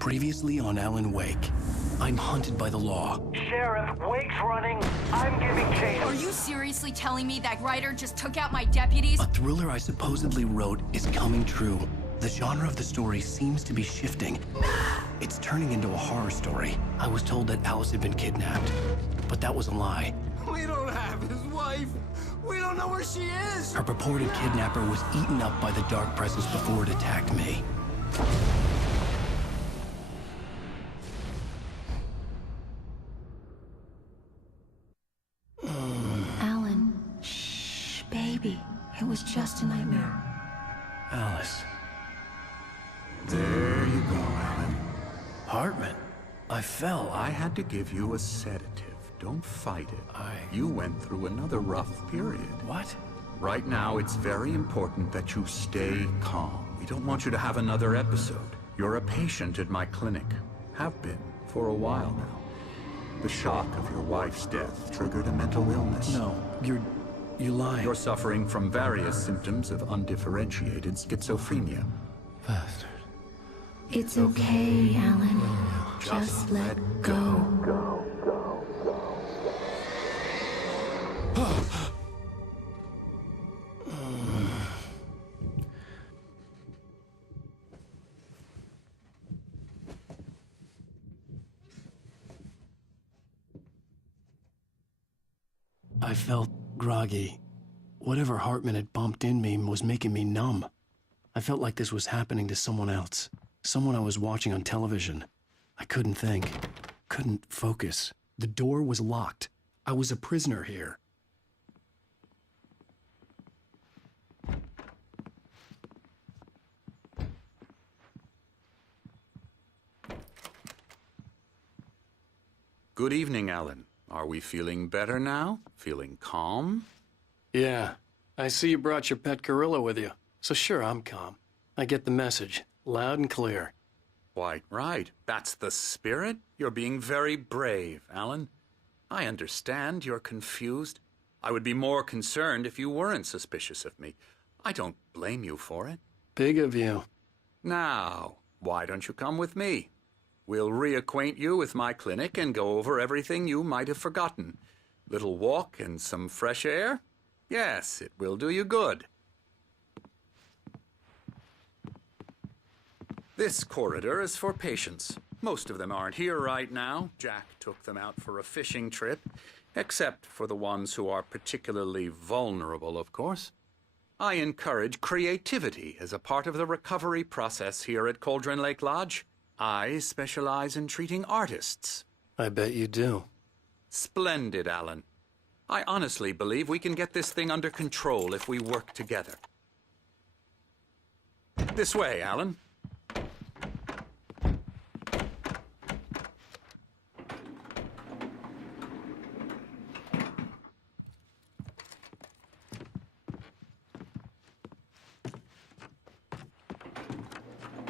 Previously on Alan Wake. I'm hunted by the law. Sheriff, Wake's running. I'm giving chase. Are you seriously telling me that writer just took out my deputies? A thriller I supposedly wrote is coming true. The genre of the story seems to be shifting. It's turning into a horror story. I was told that Alice had been kidnapped, but that was a lie. We don't have his wife. We don't know where she is. Her purported kidnapper was eaten up by the dark presence before it attacked me. Alan, shh, baby. It was just a nightmare. Alice. There you go, Alan. Hartman. I fell. I had to give you a sedative. Don't fight it. You went through another rough period. What? Right now, it's very important that you stay calm. We don't want you to have another episode. You're a patient at my clinic. Have been for a while now. The shock of your wife's death triggered a mental illness. No, you're lying. You're suffering from various symptoms of undifferentiated schizophrenia. Bastard. It's okay, Alan. Just let go. I felt groggy. Whatever Hartman had bumped in me was making me numb. I felt like this was happening to someone else. Someone I was watching on television. I couldn't think. Couldn't focus. The door was locked. I was a prisoner here. Good evening, Alan. Are we feeling better now? Feeling calm? Yeah. I see you brought your pet gorilla with you. So sure, I'm calm. I get the message. Loud and clear. Quite right. That's the spirit. You're being very brave, Alan. I understand you're confused. I would be more concerned if you weren't suspicious of me. I don't blame you for it. Big of you. Now, why don't you come with me? We'll reacquaint you with my clinic and go over everything you might have forgotten. Little walk and some fresh air? Yes, it will do you good. This corridor is for patients. Most of them aren't here right now. Jack took them out for a fishing trip, except for the ones who are particularly vulnerable, of course. I encourage creativity as a part of the recovery process here at Cauldron Lake Lodge. I specialize in treating artists. I bet you do. Splendid, Alan. I honestly believe we can get this thing under control if we work together. This way, Alan.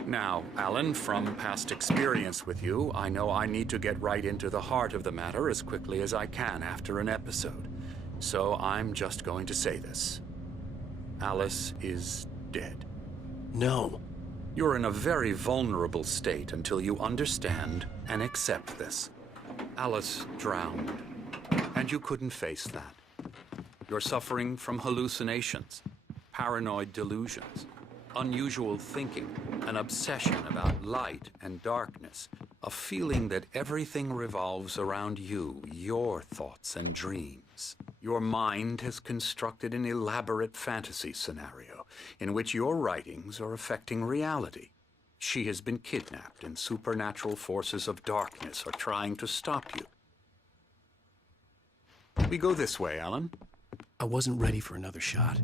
Now, Alan, from past experience with you, I know I need to get right into the heart of the matter as quickly as I can after an episode. So I'm just going to say this. Alice is dead. No. You're in a very vulnerable state until you understand and accept this. Alice drowned, and you couldn't face that. You're suffering from hallucinations, paranoid delusions, unusual thinking, an obsession about light and darkness, a feeling that everything revolves around you, your thoughts and dreams. Your mind has constructed an elaborate fantasy scenario in which your writings are affecting reality. She has been kidnapped and supernatural forces of darkness are trying to stop you. We go this way, Alan. I wasn't ready for another shot,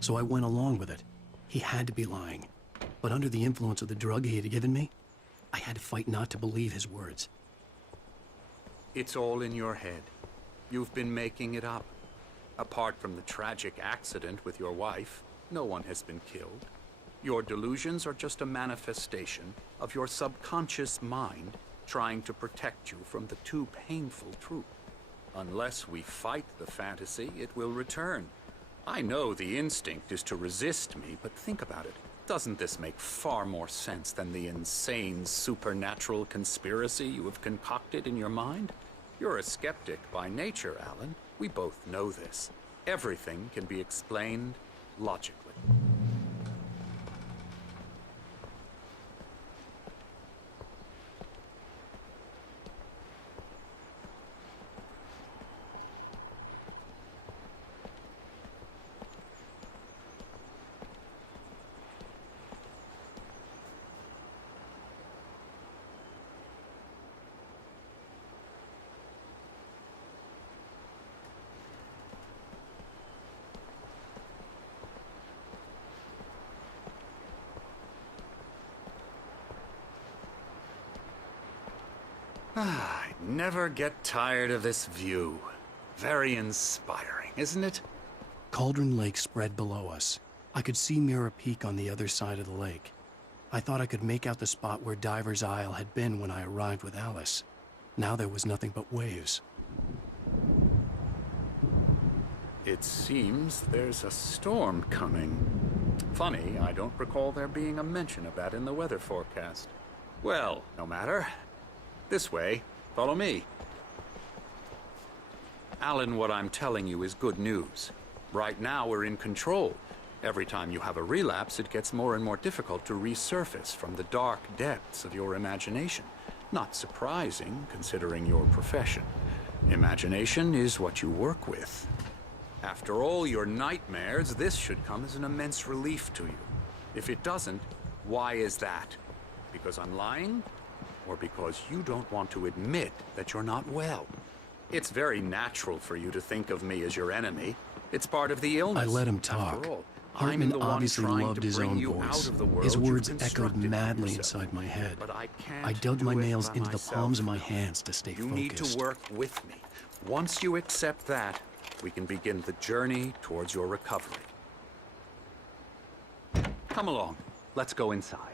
so I went along with it. He had to be lying. But under the influence of the drug he had given me, I had to fight not to believe his words. It's all in your head. You've been making it up. Apart from the tragic accident with your wife, no one has been killed. Your delusions are just a manifestation of your subconscious mind trying to protect you from the too painful truth. Unless we fight the fantasy, it will return. I know the instinct is to resist me, but think about it. Doesn't this make far more sense than the insane supernatural conspiracy you have concocted in your mind? You're a skeptic by nature, Alan. We both know this. Everything can be explained logically. I never get tired of this view. Very inspiring, isn't it? Cauldron Lake spread below us. I could see Mirror Peak on the other side of the lake. I thought I could make out the spot where Diver's Isle had been when I arrived with Alice. Now there was nothing but waves. It seems there's a storm coming. Funny, I don't recall there being a mention of that in the weather forecast. Well, no matter. This way. Follow me. Alan, what I'm telling you is good news. Right now, we're in control. Every time you have a relapse, it gets more and more difficult to resurface from the dark depths of your imagination. Not surprising, considering your profession. Imagination is what you work with. After all your nightmares, this should come as an immense relief to you. If it doesn't, why is that? Because I'm lying? Or because you don't want to admit that you're not well? It's very natural for you to think of me as your enemy. It's part of the illness. I let him talk. After all, Hartman I'm the one obviously trying loved to his bring own you voice. out of the world His you've words echoed constructed for madly yourself. inside my head. But I can't I dug do my it nails by into the myself. palms of my hands to stay You focused. need to work with me. Once you accept that, we can begin the journey towards your recovery. Come along. Let's go inside.